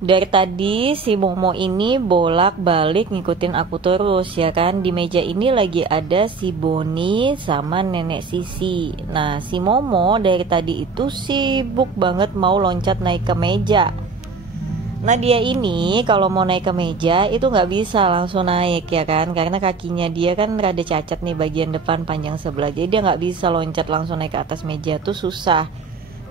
Dari tadi si Momo ini bolak-balik ngikutin aku terus ya kan. Di meja ini lagi ada si Boni sama nenek Sisi. Nah si Momo dari tadi itu sibuk banget mau loncat naik ke meja. Nah dia ini kalau mau naik ke meja itu nggak bisa langsung naik ya kan. Karena kakinya dia kan rada cacat nih bagian depan panjang sebelah. Jadi dia nggak bisa loncat langsung naik ke atas meja tuh susah.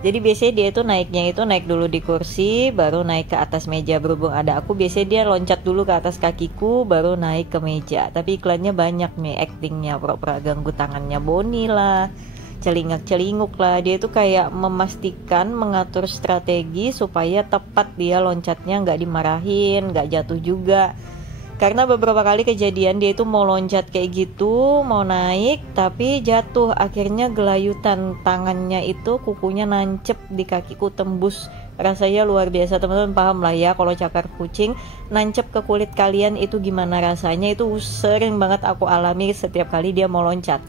Jadi biasanya dia itu naiknya itu naik dulu di kursi, baru naik ke atas meja. Berhubung ada aku, biasanya dia loncat dulu ke atas kakiku, baru naik ke meja. Tapi iklannya banyak nih actingnya, pura-pura ganggu tangannya Boni lah, celingak-celinguk lah. Dia itu kayak memastikan mengatur strategi supaya tepat dia loncatnya, nggak dimarahin, nggak jatuh juga. Karena beberapa kali kejadian dia itu mau loncat kayak gitu, mau naik tapi jatuh, akhirnya gelayutan tangannya itu kukunya nancep di kakiku tembus. Rasanya luar biasa, teman-teman paham lah ya kalau cakar kucing nancep ke kulit kalian itu gimana rasanya. Itu sering banget aku alami setiap kali dia mau loncat.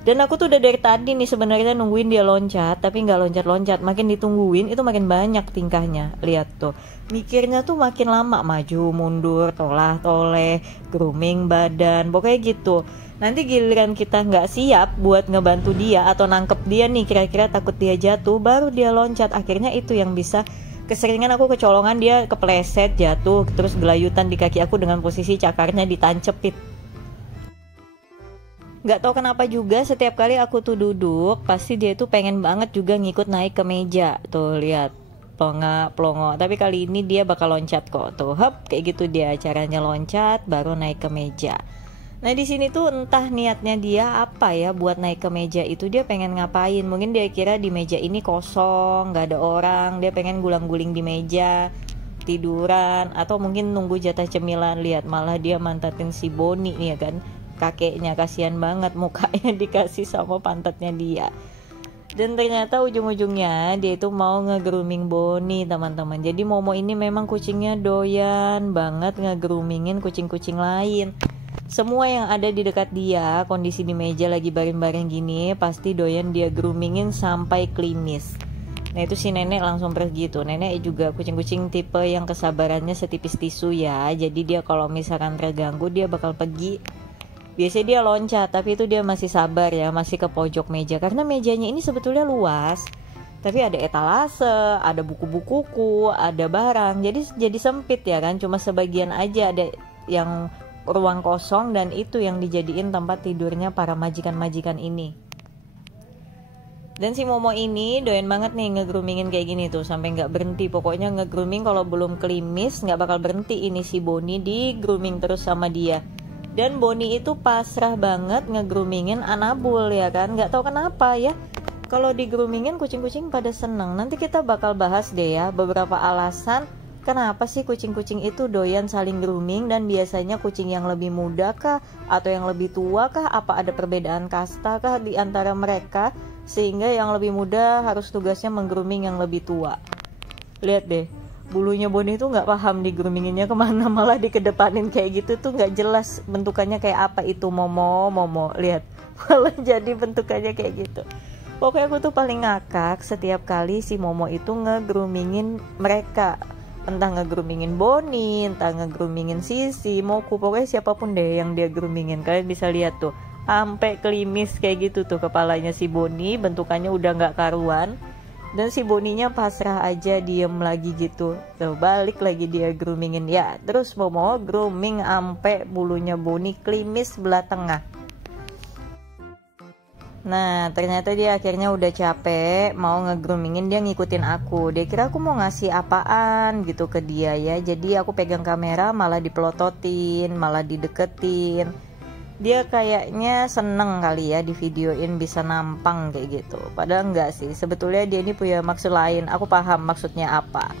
Dan aku tuh udah dari tadi nih sebenarnya nungguin dia loncat, tapi nggak loncat-loncat. Makin ditungguin itu makin banyak tingkahnya. Lihat tuh, mikirnya tuh makin lama, maju mundur, tolah toleh, grooming badan, pokoknya gitu. Nanti giliran kita nggak siap buat ngebantu dia atau nangkep dia nih, kira-kira takut dia jatuh, baru dia loncat. Akhirnya itu yang bisa keseringan aku kecolongan, dia kepleset jatuh, terus gelayutan di kaki aku dengan posisi cakarnya ditancepit. Nggak tahu kenapa juga setiap kali aku tuh duduk pasti dia tuh pengen banget juga ngikut naik ke meja. Tuh lihat, plongo. Tapi kali ini dia bakal loncat kok. Tuh hop, kayak gitu dia caranya loncat baru naik ke meja. Nah di sini tuh entah niatnya dia apa ya buat naik ke meja itu. Dia pengen ngapain? Mungkin dia kira di meja ini kosong, nggak ada orang. Dia pengen gulang-guling di meja, tiduran, atau mungkin nunggu jatah cemilan. Lihat, malah dia mantatin si Boni nih ya kan, kakeknya. Kasihan banget mukanya dikasih sama pantatnya dia. Dan ternyata ujung-ujungnya dia itu mau nge-grooming Boni, teman-teman. Jadi Momo ini memang kucingnya doyan banget nge-groomingin kucing-kucing lain. Semua yang ada di dekat dia, kondisi di meja lagi baring-baring gini, pasti doyan dia groomingin sampai klimis. Nah itu si nenek langsung pergi tuh. Nenek juga kucing-kucing tipe yang kesabarannya setipis tisu ya. Jadi dia kalau misalkan terganggu dia bakal pergi. Biasanya dia loncat, tapi itu dia masih sabar ya, masih ke pojok meja. Karena mejanya ini sebetulnya luas, tapi ada etalase, ada buku-bukuku, ada barang. Jadi sempit ya kan, cuma sebagian aja ada yang ruang kosong, dan itu yang dijadiin tempat tidurnya para majikan-majikan ini. Dan si Momo ini doyan banget nih nge-groomingin kayak gini tuh, sampai nggak berhenti. Pokoknya nge-grooming kalau belum klimis nggak bakal berhenti ini si Boni di grooming terus sama dia. Dan Boni itu pasrah banget nge-groomingin Anabul ya kan. Nggak tahu kenapa ya, kalau di groomingin kucing-kucing pada seneng. Nanti kita bakal bahas deh ya beberapa alasan kenapa sih kucing-kucing itu doyan saling grooming. Dan biasanya kucing yang lebih muda kah atau yang lebih tua kah, apa ada perbedaan kasta kah di antara mereka sehingga yang lebih muda harus tugasnya menggrooming yang lebih tua. Lihat deh, bulunya Boni itu nggak paham di groominginnya kemana, malah dikedepanin kayak gitu tuh nggak jelas bentukannya kayak apa itu. Momo lihat, malah jadi bentukannya kayak gitu. Pokoknya aku tuh paling ngakak setiap kali si Momo itu nge-groomingin mereka. Entah nge-groomingin Boni, entah nge-groomingin Sisi, Moku, pokoknya siapapun deh yang dia groomingin. Kalian bisa lihat tuh, sampai klimis kayak gitu tuh kepalanya si Boni, bentukannya udah nggak karuan. Dan si Boninya pasrah aja, diem lagi gitu. Tuh balik lagi dia groomingin ya. Terus Momo grooming ampe bulunya Boni klimis sebelah tengah. Nah ternyata dia akhirnya udah capek mau nge-groomingin, dia ngikutin aku. Dia kira aku mau ngasih apaan gitu ke dia ya. Jadi aku pegang kamera malah dipelototin, malah dideketin. Dia kayaknya seneng kali ya di videoin bisa nampang kayak gitu. Padahal enggak sih, sebetulnya dia ini punya maksud lain. Aku paham maksudnya apa.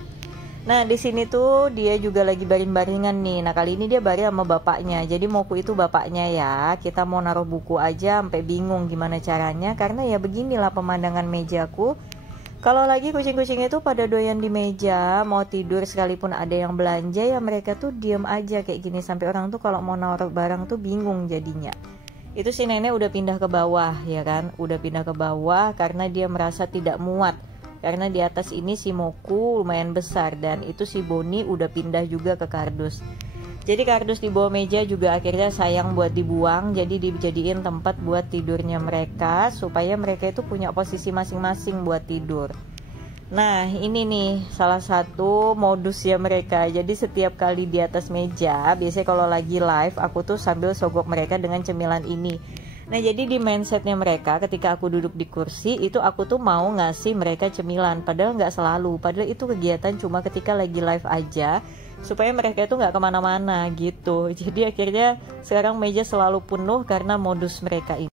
Nah di sini tuh dia juga lagi baring-baringan nih. Nah kali ini dia baring sama bapaknya. Jadi Moku itu bapaknya ya. Kita mau naruh buku aja sampai bingung gimana caranya. Karena ya beginilah pemandangan mejaku. Kalau lagi kucing-kucing itu pada doyan di meja, mau tidur sekalipun ada yang belanja ya mereka tuh diem aja kayak gini. Sampai orang tuh kalau mau naruh barang tuh bingung jadinya. Itu si nenek udah pindah ke bawah ya kan, udah pindah ke bawah karena dia merasa tidak muat karena di atas ini si Moku lumayan besar dan itu si Boni udah pindah juga ke kardus. Jadi kardus di bawah meja juga akhirnya sayang buat dibuang, jadi dijadiin tempat buat tidurnya mereka supaya mereka itu punya posisi masing-masing buat tidur. Nah ini nih salah satu modus ya mereka. Jadi setiap kali di atas meja, biasanya kalau lagi live aku tuh sambil sogok mereka dengan cemilan ini. Nah jadi di mindsetnya mereka ketika aku duduk di kursi itu aku tuh mau ngasih mereka cemilan, padahal nggak selalu, padahal itu kegiatan cuma ketika lagi live aja supaya mereka itu nggak kemana-mana gitu. Jadi akhirnya sekarang meja selalu penuh karena modus mereka ini.